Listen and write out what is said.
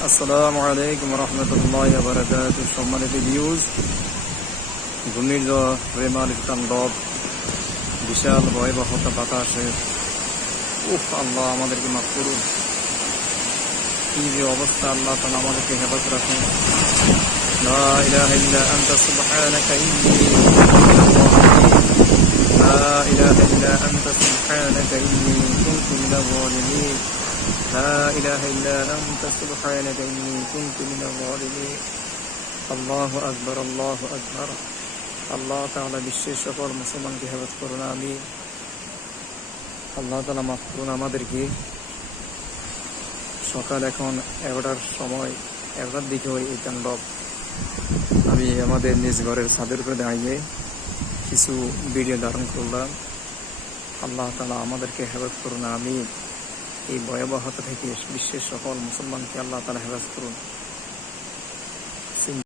আসসালামু আলাইকুম রহমতুল্লাহ বারাকাত সম্মানিত ভিউজ ঘূর্ণিঝড় রেমাল তাণ্ডব বিশাল ভয়াবহতা বাতাসে উফ আল্লাহ আমাদেরকে মাফ করুন কি যে অবস্থা আল্লাহ তালা আমাদেরকে হেফাজত রাখুন لا إله إلا أنت سبحانك إني لا إله إلا أنت سبحانك إني كنت من الظالمين لا إله إلا أنت سبحانك إني كنت من الظالمين الله أكبر الله أكبر আল্লাহ তাআলা বিশ্বের সকল মুসলমানকে হেফাজত করুন আমি আল্লাহ তাআলা মাফ করুন আমাদেরকে সকাল এখন এগারোটার সময় এগারোটার দিকে ওই এই তাণ্ডব আমি আমাদের নিজ ঘরের ছাদের উপরে দাঁড়িয়ে কিছু ভিডিও ধারণ করলাম আল্লাহ তালা আমাদেরকে হেফাজত করুন আমি এই ভয়াবহতা থেকে বিশ্বের সকল মুসলমানকে আল্লাহ তালা হেফাজ করুন।